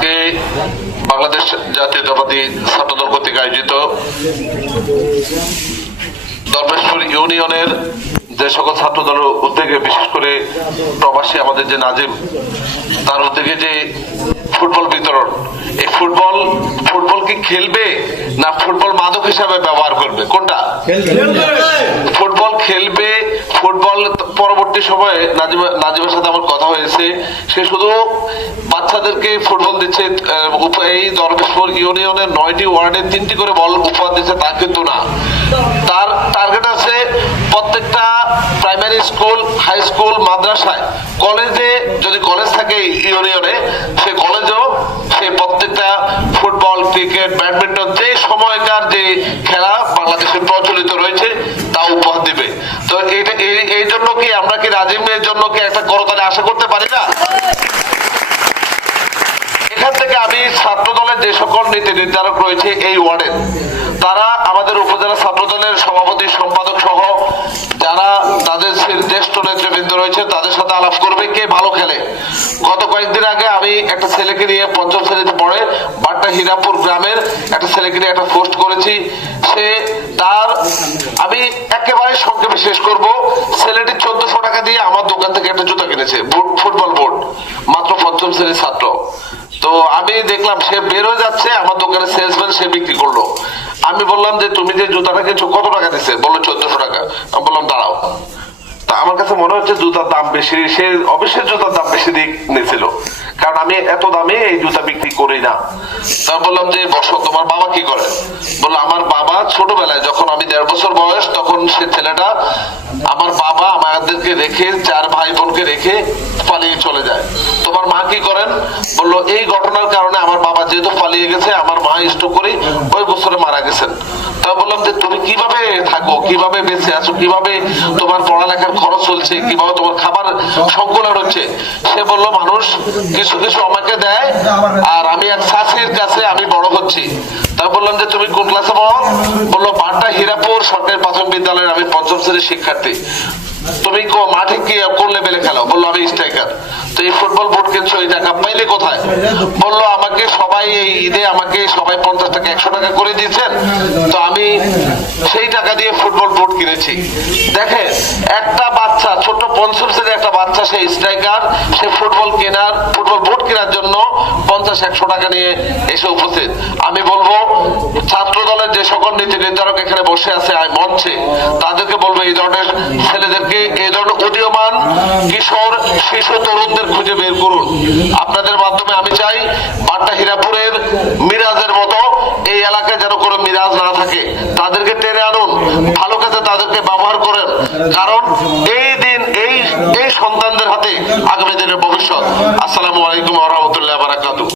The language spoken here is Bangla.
আজকে বাংলাদেশ জাতীয়তাবাদী ছাত্রদল কর্তৃক আয়োজিত দরবেশপুর ইউনিয়নের যে সকল ছাত্রদলের উদ্যোগে, বিশেষ করে প্রবাসী আমাদের যে নাজিম, তার উদ্যোগে যে ফুটবল বিতরণ, এই ফুটবল কি খেলবে না ফুটবল মাদক হিসাবে ব্যবহার করবে? কোনটা? ফুটবল খেলবে। ফুটবল পরবর্তী সময়ে নাজিমের সাথে আমার কথা হয়েছে, সে শুধু বাচ্চাদেরকে ফুটবল দিচ্ছে, এই দরবেশপুর ইউনিয়নের 9টি ওয়ার্ডে 3টি করে বল উপহার দিচ্ছে, তা কিন্তু না। তার টার্গেট আছে প্রত্যেকটা প্রাইমারি স্কুল, হাই স্কুল, মাদ্রাসায়, কলেজে, যদি কলেজ থাকে ইউনিয়নে, সে কলেজেও সে প্রত্যেকটা ফুটবল, ক্রিকেট, ব্যাডমিন্টন, যে সময়কার যে খেলা বাংলাদেশে প্রচলিত রয়েছে তা উপহার দিবে। তো এটা এই জন্য কি আমরা কি নাজিমের জন্য কি একটা করতালি আশা করতে পারি না? এখান থেকে আমি ছাত্র দলের যে সকল নীতি নির্ধারক রয়েছে এই ওয়ার্ডের, তারা আমাদের উপজেলা ছাত্র দলের সভাপতি, সম্পাদক সহ যারা তাদের জ্যেষ্ঠ নেতৃবৃন্দ রয়েছে তাদের সাথে আলাপ করবে কে ভালো খেলে। গত কয়েকদিন আগে আমি একটা ছেলেকে নিয়ে, 5ম শ্রেণীতে পড়ে, বাড্ডা হীরাপুর গ্রামের একটা ছেলেকে নিয়ে একটা পোস্ট করেছি। আমি একেবারে সংক্ষেপে শেষ করব। ছেলেটি 1400 টাকা দিয়ে আমার দোকান থেকে একটা জুতা কিনেছে, ফুটবল বোর্ড, মাত্র 5ম শ্রেণীর ছাত্র। তো আমি দেখলাম সে বের হয়ে যাচ্ছে, আমার দোকানে সেলসম্যান সে বিক্রি করলো। আমি বললাম যে তুমি যে জুতাটা কিনছো কত টাকা দিচ্ছে? বললো 1400 টাকা। আমি বললাম দাঁড়াও, তা আমার কাছে মনে হচ্ছে জুতার দাম বেশি, সে অবশ্যই জুতার দাম বেশি দিয়ে নিয়েছিল, কারণ আমি এত দামে এই জুতা বিক্রি করি না। তা বললাম যে বসো, তোমার বাবা কি করে? বললো আমার বাবা ছোটবেলায়, যখন আমি 1.5 বছর বয়স, তখন সে ছেলেটা, আমার বাবা আমাদেরকে রেখে, 4 ভাই বোনকে রেখে পালিয়ে চলে যায়। তোমার মা কি করেন? বললো এই ঘটনার কারণে আমার বাবা যেহেতু পালিয়ে গেছে, আমার মা স্ট্রোক করে ওই বছরে মারা গেছেন। তা বললাম যে তুমি কিভাবে থাকো, কিভাবে বেঁচে আছো, কিভাবে তোমার পড়ালেখার খরচ চলছে, কিভাবে তোমার খাবার সংকলন হচ্ছে? সে বললো মানুষ কিছু কিছু আমাকে দেয়, আর আমি এক চাষির কাছে আমি বড় হচ্ছি। তা বললাম যে তুমি কোন ক্লাসে পড়ো? বললো বাড্ডা হীরাপুর সরকারি প্রাথমিক বিদ্যালয়ের আমি 5ম শ্রেণীর শিক্ষার্থী। তুমি মাঠে কি কোন লেভেলে খেলো? বললো আমি স্ট্রাইকার। তো এই ফুটবল বোর্ড কিনছো, এই টাকা পাইলে কোথায়? বললো আমাকে সবাই এই ঈদে আমাকে সবাই 50 টাকা 100 টাকা করে দিয়েছেন, তো আমি সেই টাকা দিয়ে ফুটবল বোর্ড কিনেছি। দেখেন, একটা বাচ্চা, ছোট্ট 5ম শ্রেণীর একটা বাচ্চা, সে স্ট্রাইকার, সে ফুটবল বোর্ড কেনার জন্য 50-100 টাকা নিয়ে এসে উপস্থিত। আমি বলবো ছাত্র দলের যে সকল নীতি নির্ধারক এখানে বসে আছে মঞ্চে, তাদেরকে বলবো এই ধরনের ছেলেদেরকে, এই ধরনের উদীয়মান কিশোর, শিশু, তরুণদের খুঁজে বের করুন। আপনাদের মাধ্যমে আমি চাই বাড্ডা হীরাপুরের মিরাজের মতো এই এলাকায় যেন কোনো মিরাজ না থাকে, তাদেরকে টেনে আনুন, ভালো কাজে তাদেরকে ব্যবহার করেন, কারণ এই দিন এই সন্তানদের হাতে আগামী দিনের ভবিষ্যৎ। আসসালামু আলাইকুম ওয়া রাহমাতুল্লাহি ওয়া বারাকাতুহু।